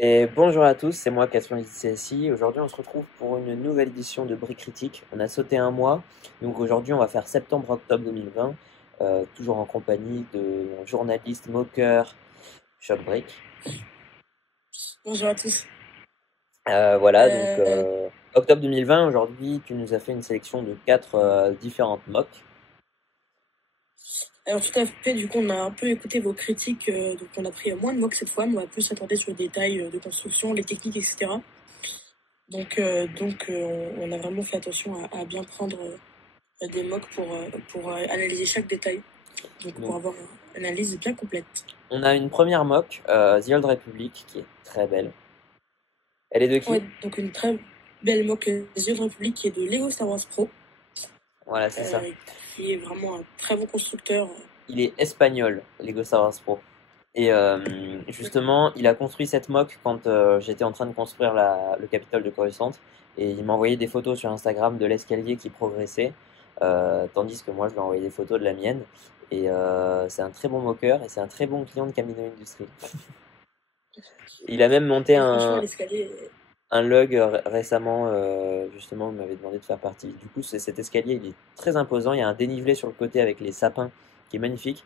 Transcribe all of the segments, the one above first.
Et bonjour à tous, c'est moi Catherine CSI. Aujourd'hui, on se retrouve pour une nouvelle édition de Brick Critique. On a sauté un mois, donc aujourd'hui, on va faire septembre-octobre 2020, toujours en compagnie de mon journaliste moqueur Shotbreak. Bonjour à tous. Voilà, donc Euh, octobre 2020, aujourd'hui, tu nous as fait une sélection de 4 différentes mocks. alors tout à fait, du coup on a un peu écouté vos critiques, donc on a pris moins de mots que cette fois, mais on va plus s'attarder sur les détails de construction, les techniques, etc. On a vraiment fait attention à bien prendre des mocks pour analyser chaque détail, donc pour Donc, avoir une analyse bien complète. on a une première mock, The Old Republic, qui est très belle. Elle est de qui? Ouais, donc une très belle mock The Old Republic qui est de Lego Star Wars Pro, Voilà, c'est ça. euh, qui est vraiment un très bon constructeur. Il est espagnol, Lego Star Wars Pro. Et justement, il a construit cette mock quand j'étais en train de construire le Capitole de Coruscant. Et il m'a envoyé des photos sur Instagram de l'escalier qui progressait, tandis que moi, je lui ai envoyé des photos de la mienne. Et c'est un très bon moqueur et c'est un très bon client de Camino Industries. Il a même monté Et franchement, l'escalier, un log récemment, justement, il m'avait demandé de faire partie. Du coup, cet escalier, il est très imposant. Il y a un dénivelé sur le côté avec les sapins qui est magnifique.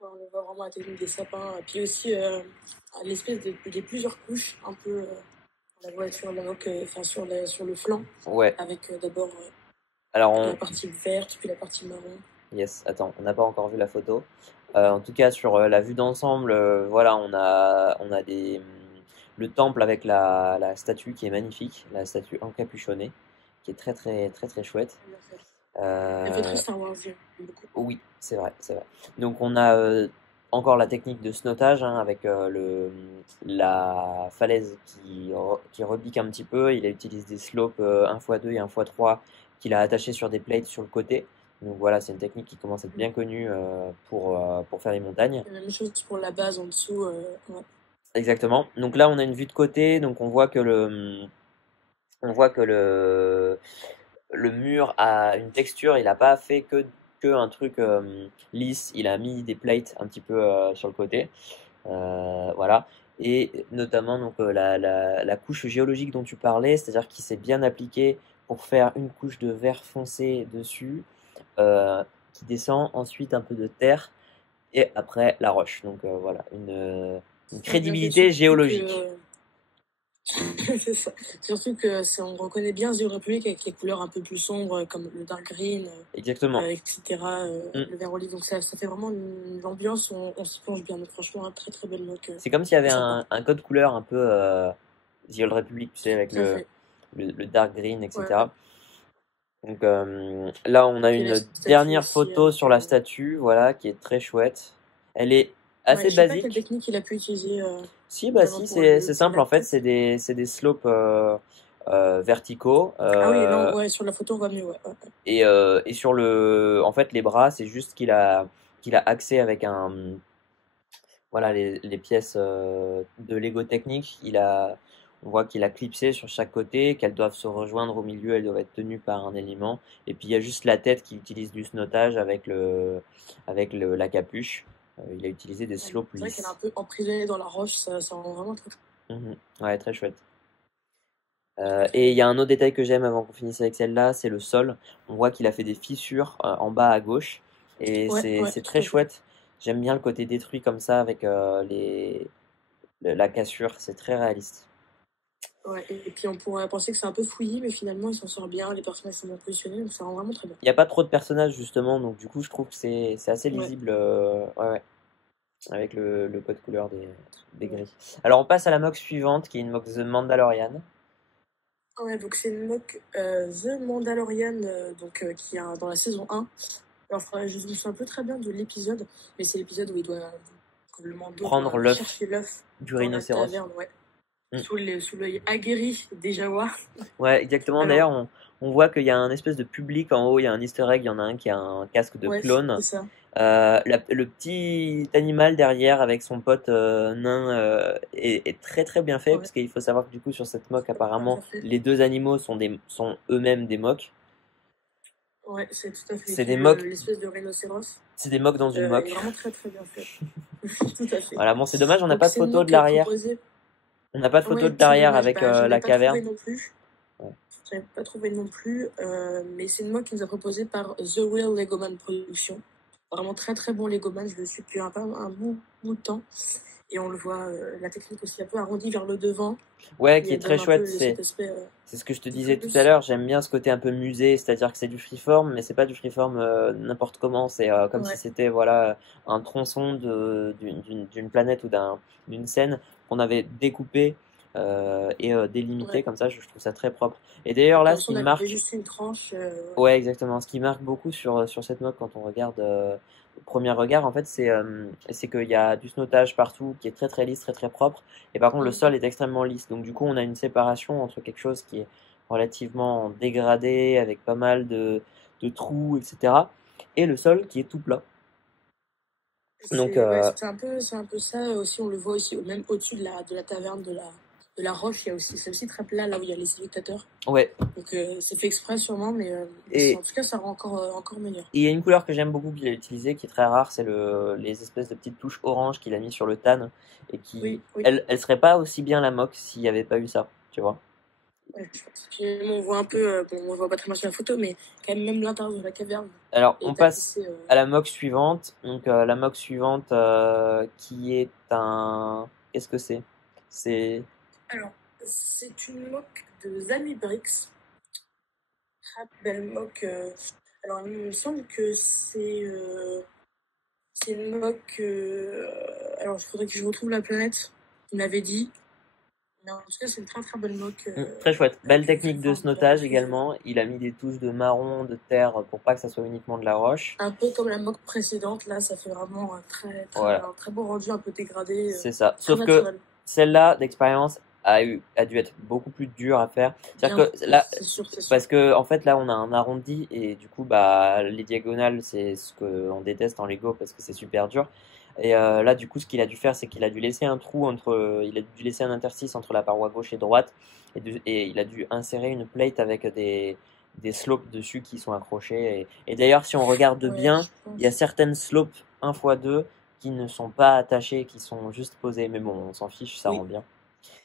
on le voit vraiment la technique des sapins. Puis aussi l'espèce des plusieurs couches, un peu on la voit sur la moque, enfin sur le flanc, Ouais. avec d'abord Alors, la partie verte, puis la partie marron. yes, attends, on n'a pas encore vu la photo. En tout cas, sur la vue d'ensemble, voilà, on a le temple avec la statue qui est magnifique, la statue encapuchonnée, qui est très très très très chouette. Elle fait très Euh, Star Wars, j'aime beaucoup. oui, c'est vrai, c'est vrai. Donc on a encore la technique de snowtage hein, avec la falaise qui repique un petit peu. Il utilise des slopes 1x2 et 1x3 qu'il a attachés sur des plates sur le côté. Donc voilà, c'est une technique qui commence à être bien connue pour faire les montagnes. La même chose pour la base en dessous. Ouais. Exactement. Donc là, on a une vue de côté, donc on voit que le mur a une texture, il n'a pas fait que un truc lisse, il a mis des plates un petit peu sur le côté. Voilà. Et notamment donc, la couche géologique dont tu parlais, c'est-à-dire qu'il s'est bien appliqué pour faire une couche de verre foncé dessus, qui descend, ensuite un peu de terre, et après la roche. Donc voilà, une Ouais, bien fait. crédibilité géologique. C'est ça. Surtout que on reconnaît bien The Republic avec les couleurs un peu plus sombres, comme le dark green, Exactement. etc. Mm. Le vert olive. Donc ça fait vraiment une ambiance, on s'y plonge bien. Donc franchement, un très très belle moque. C'est comme s'il y avait Très sympa. un code couleur un peu The Old Republic, tu sais, avec Tout à fait. le dark green, Ouais, ouais. etc. Donc là, on a Puis la une statue dernière aussi photo avec. sur la statue, voilà, qui est très chouette. Elle est Ouais, assez je sais pas quelle basique. technique il a pu utiliser Si, bah vraiment si, pour c'est simple la en fait, tête. c'est des slopes verticaux Ah oui, non, ouais, sur la photo on voit mieux. Ouais, ouais, ouais. et sur en fait, les bras, c'est juste qu'il a axé avec voilà, les pièces de Lego Technique. On voit qu'il a clipsé sur chaque côté, qu'elles doivent se rejoindre au milieu, elles doivent être tenues par un élément. Et puis il y a juste la tête qui utilise du snottage la capuche. Il a utilisé des Ouais. slopes C'est vrai qu'elle est un lisses. peu emprisonnée dans la roche, ça rend vraiment très, Mhm. Ouais, très chouette. très, très Et il belle. y a un autre détail que j'aime avant qu'on finisse avec celle-là, c'est le sol. On voit qu'il a fait des fissures en bas à gauche. Et Ouais, ouais, c'est très tout à fait. chouette. J'aime bien le côté détruit comme ça avec la cassure. C'est très réaliste. Ouais. Et puis on pourrait penser que c'est un peu fouillis, mais finalement il s'en sort bien, les personnages sont bien positionnés, donc ça rend vraiment très bien. Il n'y a pas trop de personnages justement, donc du coup je trouve que c'est assez Ouais, lisible ouais, ouais, avec le code couleur des ouais. gris. Alors on passe à la mock suivante qui est une mock The Mandalorian. Ouais, donc c'est une mock The Mandalorian, qui est dans la saison 1. Alors je me souviens un peu très bien de l'épisode, mais c'est l'épisode où que le Mando doit Prendre aller l'œuf chercher l'œuf du dans la rhinocéros. taverne, ouais. Mm. Sous l'œil aguerri des Jaguars. Ouais, exactement. Alors, D'ailleurs, on voit qu'il y a un espèce de public en haut, il y a un easter egg, il y en a un qui a un casque de ouais, clone. c'est ça. Le petit animal derrière avec son pote nain est très très bien fait Ouais, parce qu'il faut savoir que du coup sur cette mock très bien apparemment fait. les deux animaux sont eux-mêmes des mocks. Ouais, c'est tout à fait. Et C'est puis des mocks, l'espèce de rhinocéros c'est des mocks dans une est mock. vraiment très très bien fait. Tout à fait. Voilà, bon c'est dommage, on n'a Donc pas de c'est une photo de mock l'arrière. proposée. On n'a pas de photo Ouais, de c'est derrière dommage. avec Bah, j'en ai la pas trouvé caverne. non plus. Ouais. J'en ai pas trouvé non plus. Mais c'est une mock qui nous a proposé par The Real Legoman Production. Vraiment très très bon Legoman. Je le suis depuis un bout de temps. Et on le voit, la technique aussi un peu arrondie vers le devant. Ouais, qui Qui est très donne un peu chouette. cet aspect C'est ce que je te de disais tout à plus. l'heure. J'aime bien ce côté un peu musée, c'est-à-dire que c'est du freeform, mais c'est pas du freeform n'importe comment. C'est comme si Ouais. c'était voilà un tronçon d'une planète ou d'une scène qu'on avait découpé et délimité Ouais. comme ça. Je trouve ça très propre. Et d'ailleurs là, Comme ce si qui on me avait marque, juste une tranche. ouais, exactement. Ce qui marque beaucoup sur cette mode quand on regarde au premier regard, en fait, c'est qu'il y a du snottage partout qui est très très lisse, très très propre. Et par contre, le Mm. sol est extrêmement lisse. Donc, du coup, on a une séparation entre quelque chose qui est relativement dégradé, avec pas mal de trous, etc. Et le sol qui est tout plat. Donc, Ouais, c'est un peu ça aussi. On le voit aussi, même au-dessus de la taverne de la roche. Il y a aussi, c'est aussi très plat là où il y a les spectateurs. ouais. Donc c'est fait exprès sûrement, mais Et en tout cas, ça rend encore meilleur. il y a une couleur que j'aime beaucoup qu'il a utilisée, qui est très rare, c'est les espèces de petites touches orange qu'il a mis sur le tan et qui, Oui, oui. elle serait pas aussi bien la moque s'il n'y avait pas eu ça, tu vois. Ouais, je pense. Puis on voit un peu, bon, on voit pas très bien sur la photo, mais quand même l'intérieur de la caverne Alors, on est passe tapissé. à la moque suivante. Donc, la moque suivante, qui est un. Qu'est-ce que c'est? C'est. Alors, c'est une moque de Zami Brix. Très belle moque. Alors, il me semble que c'est une moque. Alors, il faudrait que je retrouve la planète. Il m'avait dit. Mais en tout cas, c'est une très très belle moque. Très chouette. Belle Avec une technique de freeform vraiment snottage figée. également. Il a mis des touches de marron, de terre pour pas que ça soit uniquement de la roche. Un peu comme la moque précédente, là, ça fait vraiment Voilà, un très beau rendu, un peu dégradé, c'est ça. très Sauf que naturel. celle-là, d'expérience, a dû être beaucoup plus dure à faire. Bien, C'est-à-dire que là, c'est sûr, c'est sûr. parce que en fait là on a un arrondi et du coup bah les diagonales c'est ce qu'on déteste en Lego parce que c'est super dur. Et là du coup ce qu'il a dû faire c'est qu'il a dû laisser un trou entre, il a dû laisser un interstice entre la paroi gauche et droite et il a dû insérer une plate avec des slopes dessus qui sont accrochés. Et d'ailleurs si on regarde Ouais, bien, je il y a pense. certaines slopes 1x2 qui ne sont pas attachées, qui sont juste posées. Mais bon, on s'en fiche, ça rend Oui, bien.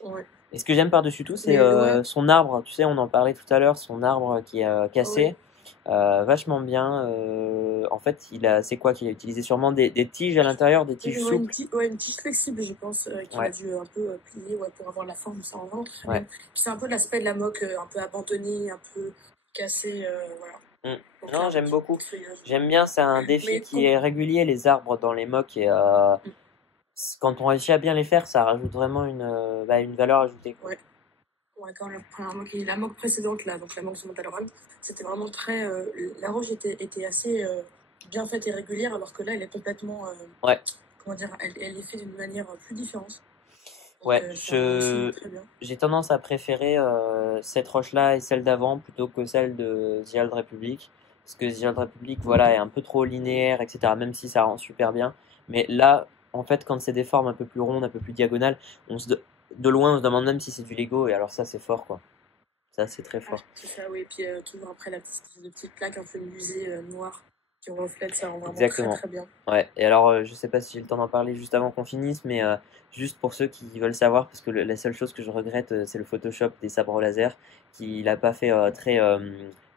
ouais. Et ce que j'aime par-dessus tout, c'est Mais ouais, son arbre. Tu sais, on en parlait tout à l'heure, son arbre qui est ouais. cassé. Vachement bien. En fait, c'est quoi qu'il a utilisé? Sûrement des tiges à l'intérieur, des tiges Ouais, souples. une tige flexible, je pense, qu'il a Ouais, dû un peu plier ouais, pour avoir la forme. Ça rend vraiment très bien. ouais. Puis c'est un peu l'aspect de la moque, un peu abandonnée, un peu cassée, voilà. Mm. Donc Non, avec j'aime beaucoup beaucoup. de feuillage. J'aime bien, c'est un défi Mais qui est régulier, les arbres dans les mocks. Et quand on réussit à bien les faire, ça rajoute vraiment une valeur ajoutée, quoi. ouais. Ouais, quand la moque précédente, là, donc la moque de Mandalorian, c'était vraiment très. La roche était assez bien faite et régulière, alors que là, elle est complètement. Ouais, Comment dire, elle est faite d'une manière plus différente. Donc ouais. ça rend aussi très bien. J'ai tendance à préférer cette roche-là et celle d'avant plutôt que celle de The Old Republic. Parce que The Old Republic, voilà, est un peu trop linéaire, etc. Même si ça rend super bien. Mais là, en fait, quand c'est des formes un peu plus rondes, un peu plus diagonales, de loin, on se demande même si c'est du Lego. Et alors ça, c'est fort, quoi. Ça, c'est très Ah, fort. c'est ça, oui. Et puis toujours après la petite plaque un peu musée noire qui reflète, ça rend vraiment très Exactement. très bien. Ouais. Et alors, je sais pas si j'ai le temps d'en parler juste avant qu'on finisse, mais juste pour ceux qui veulent savoir, parce que la seule chose que je regrette, c'est le Photoshop des sabres laser, qu'il a pas fait très,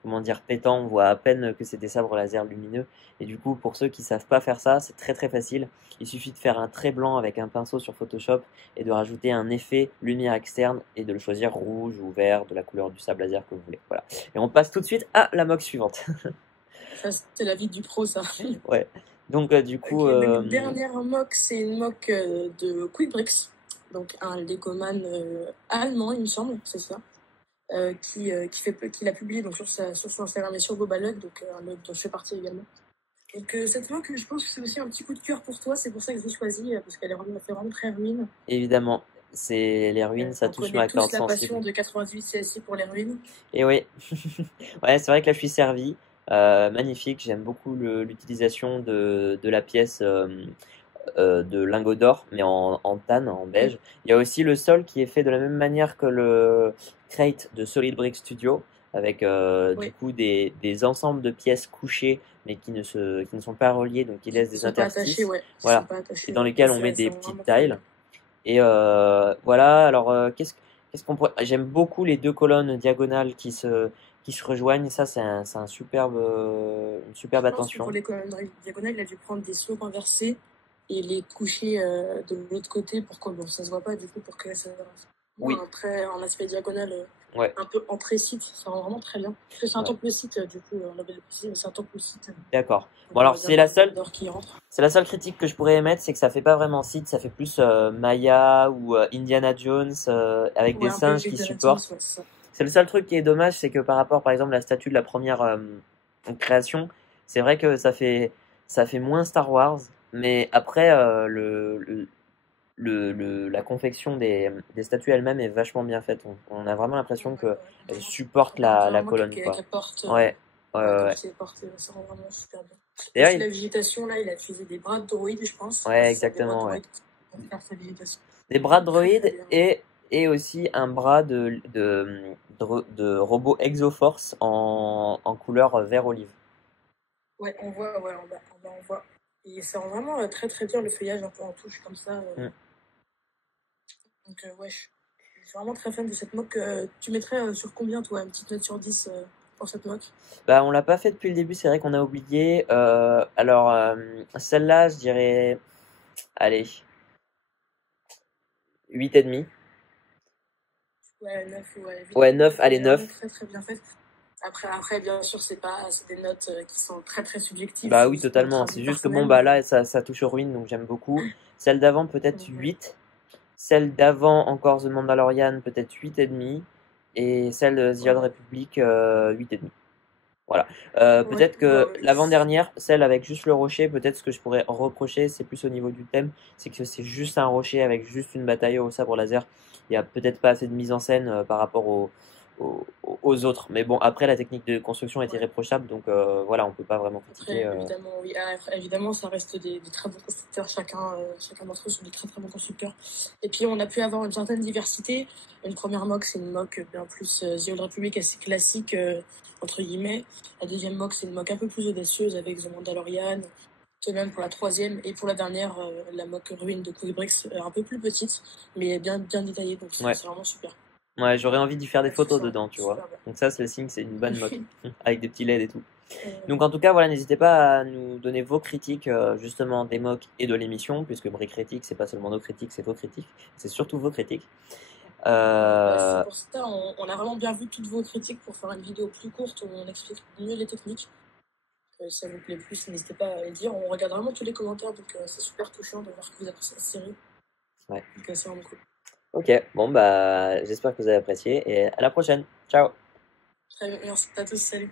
comment dire, pétant. On voit à peine que c'est des sabres laser lumineux. Et du coup, pour ceux qui savent pas faire ça, c'est très très facile. Il suffit de faire un trait blanc avec un pinceau sur Photoshop et de rajouter un effet lumière externe et de le choisir rouge ou vert de la couleur du sable laser que vous voulez. Voilà. Et on passe tout de suite à la moque suivante. Ça, c'est la vie du pro, ça. Ouais. Donc, du coup, Ok, donc dernière mock, c'est une mock de Quickbricks, donc un Legoman allemand, il me semble, c'est ça, qui l'a publié donc sur son Instagram et sur Bobalug, donc un mug dont je fais partie également. Donc cette mock, je pense que c'est aussi un petit coup de cœur pour toi, c'est pour ça que je l'ai choisie, parce qu'elle fait vraiment très ruine. évidemment, c'est les ruines, ça On touche connaît ma tous corde la sensible. passion de 98 CSI pour les ruines. Et oui, ouais, c'est vrai que là je suis servi. Magnifique, j'aime beaucoup l'utilisation de la pièce de lingots d'or, mais en tan, en Oui, beige. Il y a aussi le sol qui est fait de la même manière que le crate de Solid Brick Studio, avec du oui, coup des ensembles de pièces couchées, mais qui ne sont pas reliées, donc qui laissent qui des sont pas attachés, interstices. ouais, qui sont Voilà, pas et attachés, dans et lesquels on met ça des rend petites vraiment très tiles. bien. Et voilà, alors qu'est-ce qu'on pourrait... J'aime beaucoup les deux colonnes diagonales qui se rejoignent. Ça, c'est un superbe, une Je superbe pense que pour attention. les colonnes diagonales, il a dû prendre des slopes inversés et les coucher de l'autre côté pour que bon, ça se voit pas du coup pour que ça Oui, un aspect diagonal ouais, un peu entrée-site. Ça rend vraiment très bien. Parce que c'est un ouais, temple site du coup, on l'avait précisé, mais c'est un temple site. d'accord. Bon, Donc on alors, va bien voir le Mordor qui rentre. c'est la seule critique que je pourrais émettre, c'est que ça fait pas vraiment site, ça fait plus Maya ou Indiana Jones avec des Ouais, un peu singes qui Indiana Jones, supportent. ouais, c'est ça. C'est le seul truc qui est dommage, c'est que par rapport, par exemple, à la statue de la première création, c'est vrai que ça fait moins Star Wars, mais après, la confection des statues elles-mêmes est vachement bien faite. On a vraiment Ouais, l'impression ouais, qu'elles vraiment. supportent On dirait la vraiment colonne, quoi. qu'elle porte, Ouais, ouais, ouais, ouais, comme ouais. si elle portait, ça rend vraiment super bien. D'ailleurs, Aussi la végétation, là, il a utilisé des bras de droïde, je pense. Ouais, ouais, c'est ça, des bras de exactement, ouais. droïde pour faire sa végétation. Des bras de Très très droïde bien. et aussi un bras de robot Exoforce en couleur vert olive. Ouais, on voit, ouais, en bas, on voit. Et ça rend vraiment très très bien le feuillage un peu en touche comme ça. Mm. Donc, ouais, je suis vraiment très fan de cette mock. Tu mettrais sur combien, toi, une petite note sur 10 pour cette mock? Bah, on l'a pas fait depuis le début, c'est vrai qu'on a oublié. Alors, celle-là, je dirais, allez, 8,5. Ouais, 9 ouais, 8, Ouais, 9, elle allez, est vraiment 9. très très bien faite. Après, bien sûr, c'est des notes qui sont très très subjectives, Bah c'est oui, juste notre totalement. avis C'est juste que bon, personnel, bah mais là, ça touche aux ruines, donc j'aime beaucoup. Celle d'avant, peut-être ouais. 8. Celle d'avant, encore The Mandalorian, peut-être 8,5. Et celle de The Old Republic, 8,5. Voilà. Ouais, Peut-être bah que ouais. l'avant-dernière, celle avec juste le rocher, peut-être ce que je pourrais reprocher, c'est plus au niveau du thème, c'est que c'est juste un rocher avec juste une bataille au sabre laser. Il y a peut-être pas assez de mise en scène par rapport aux autres. Mais bon, après, la technique de construction est Ouais. irréprochable, donc voilà, on peut pas vraiment critiquer. Après, évidemment, oui. Évidemment, ça reste des très bons constructeurs. Chacun d'entre eux sont des très très bons constructeurs. Et puis, on a pu avoir une certaine diversité. Une première mock, c'est une mock bien plus The Old Republic, assez classique, entre guillemets. La deuxième mock, c'est une mock un peu plus audacieuse avec The Mandalorian. De même pour la troisième. Et pour la dernière, la mock ruine de Kubrick, un peu plus petite, mais bien détaillée. Donc, Ouais, c'est vraiment super. ouais, j'aurais envie d'y faire des Ouais, c'est photos ça. dedans, tu vois. Super bien. Donc ça, c'est le signe, que c'est une bonne mock, avec des petits LED et tout. Euh, Donc en tout cas, voilà, n'hésitez pas à nous donner vos critiques justement des mocks et de l'émission, puisque Brick Critique, c'est pas seulement nos critiques, c'est vos critiques, c'est surtout vos critiques. Bah, c'est Euh, pour ça, on a vraiment bien vu toutes vos critiques pour faire une vidéo plus courte où on explique mieux les techniques. Si ça vous plaît plus, n'hésitez pas à le dire. On regarde vraiment tous les commentaires, donc c'est super touchant de voir que vous appréciez la série. ouais. Donc c'est vraiment cool. Ok, bon bah j'espère que vous avez apprécié et à la prochaine. Ciao. Très bien, merci à tous, salut.